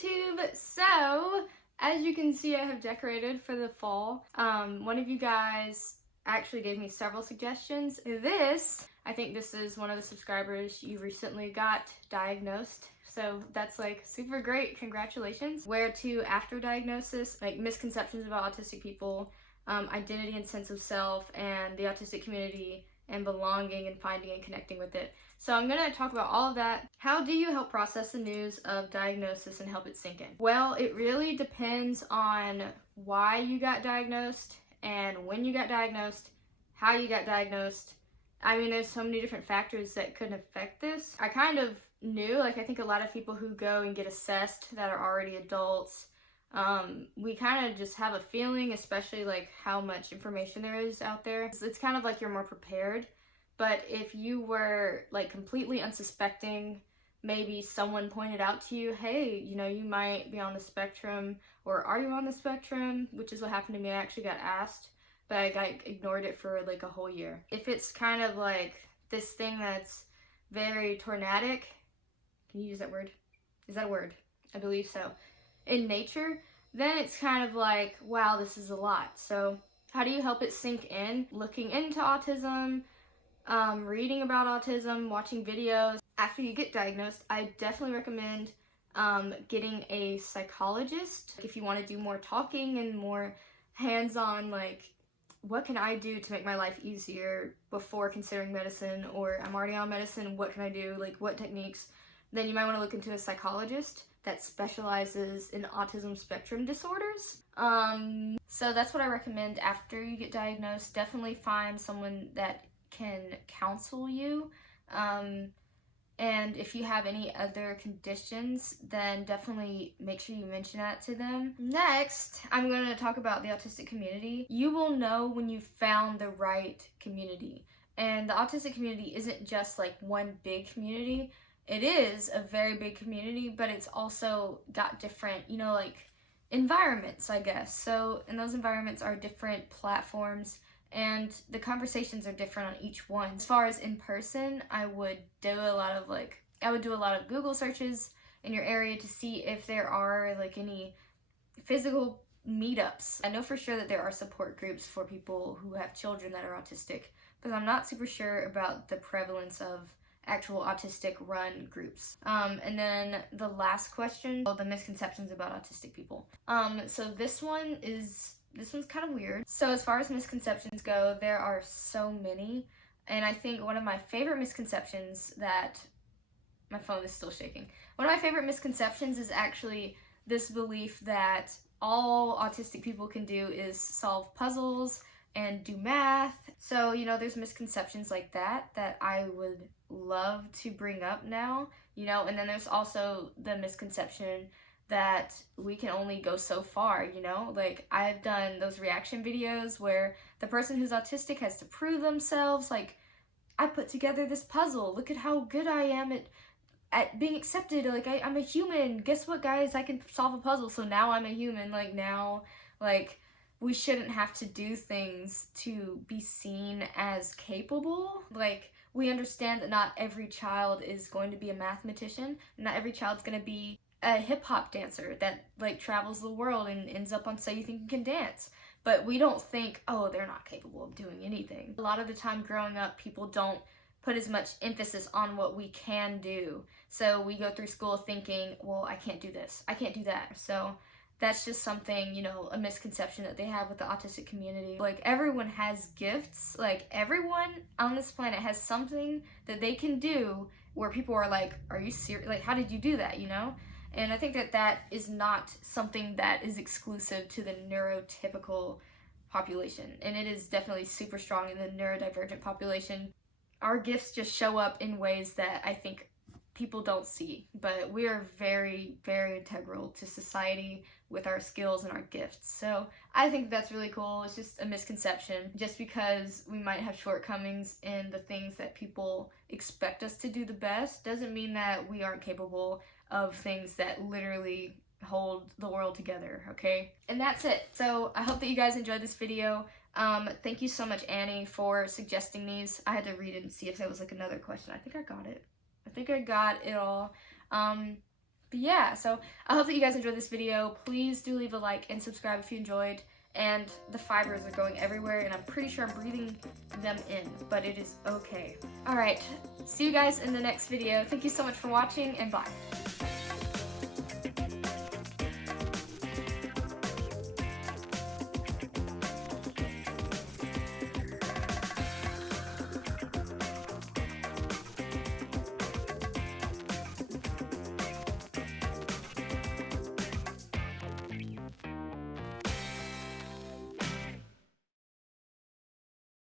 YouTube! So, as you can see, I have decorated for the fall. One of you guys actually gave me several suggestions. I think this is one of the subscribers you recently got diagnosed. So that's like super great, congratulations. Where to after diagnosis, like misconceptions about autistic people, identity and sense of self, and the autistic community, and belonging and finding and connecting with it. So I'm going to talk about all of that. How do you help process the news of diagnosis and help it sink in? Well, it really depends on why you got diagnosed and when you got diagnosed, how you got diagnosed. I mean, there's so many different factors that could affect this. I kind of knew, I think a lot of people who go and get assessed that are already adults, we kind of just have a feeling, especially like how much information there is out there. It's kind of like you're more prepared. But if you were like completely unsuspecting, maybe someone pointed out to you, hey, you know, you might be on the spectrum, or are you on the spectrum? Which is what happened to me. I actually got asked, but I ignored it for like a whole year. If it's kind of like this thing that's very tornadic, can you use that word? Is that a word? I believe so. In nature, then it's kind of like, wow, this is a lot. So how do you help it sink in? Looking into autism, reading about autism, watching videos. After you get diagnosed, I definitely recommend getting a psychologist. If you want to do more talking and more hands-on, like, what can I do to make my life easier before considering medicine, or I'm already on medicine, what can I do, like what techniques, then you might want to look into a psychologist that specializes in autism spectrum disorders. So that's what I recommend after you get diagnosed. Definitely find someone that can counsel you. And if you have any other conditions, then definitely make sure you mention that to them. Next, I'm going to talk about the autistic community. You will know when you've found the right community. And the autistic community isn't just like one big community. It is a very big community, but it's also got different, you know, like environments, I guess. So, and those environments are different platforms, and the conversations are different on each one. As far as in person, I would do a lot of Google searches in your area to see if there are like any physical meetups. I know for sure that there are support groups for people who have children that are autistic, but I'm not super sure about the prevalence of actual autistic run groups. And then the last question, the misconceptions about autistic people. So this one's kind of weird. So as far as misconceptions go, there are so many. And I think one of my favorite misconceptions my phone is still shaking. One of my favorite misconceptions is actually this belief that all autistic people can do is solve puzzles and do math. So, you know, there's misconceptions like that I would love to bring up now, you know, and then there's also the misconception that we can only go so far, you know? Like, I've done those reaction videos where the person who's autistic has to prove themselves, like, I put together this puzzle, look at how good I am at being accepted, like, I'm a human, guess what, guys, I can solve a puzzle, so now I'm a human, like, now, like, we shouldn't have to do things to be seen as capable. Like, we understand that not every child is going to be a mathematician, not every child's going to be a hip-hop dancer that like travels the world and ends up on So You Think You Can Dance. But we don't think, oh, they're not capable of doing anything. A lot of the time growing up, people don't put as much emphasis on what we can do. So we go through school thinking, well, I can't do this, I can't do that. So that's just something, you know, a misconception that they have with the autistic community. Like, everyone has gifts. Like, everyone on this planet has something that they can do where people are like, are you serious? Like, how did you do that, you know? And I think that is not something that is exclusive to the neurotypical population. And it is definitely super strong in the neurodivergent population. Our gifts just show up in ways that I think people don't see. But we are very, very integral to society with our skills and our gifts. So I think that's really cool. It's just a misconception. Just because we might have shortcomings in the things that people expect us to do the best doesn't mean that we aren't capable of things that literally hold the world together, okay? And that's it. So I hope that you guys enjoyed this video. Thank you so much, Annie, for suggesting these. I had to read it and see if there was like another question. I think I got it. I think I got it all. But yeah, so I hope that you guys enjoyed this video. Please do leave a like and subscribe if you enjoyed. And the fibers are going everywhere, and I'm pretty sure I'm breathing them in, but it is okay. Alright, see you guys in the next video. Thank you so much for watching, and bye.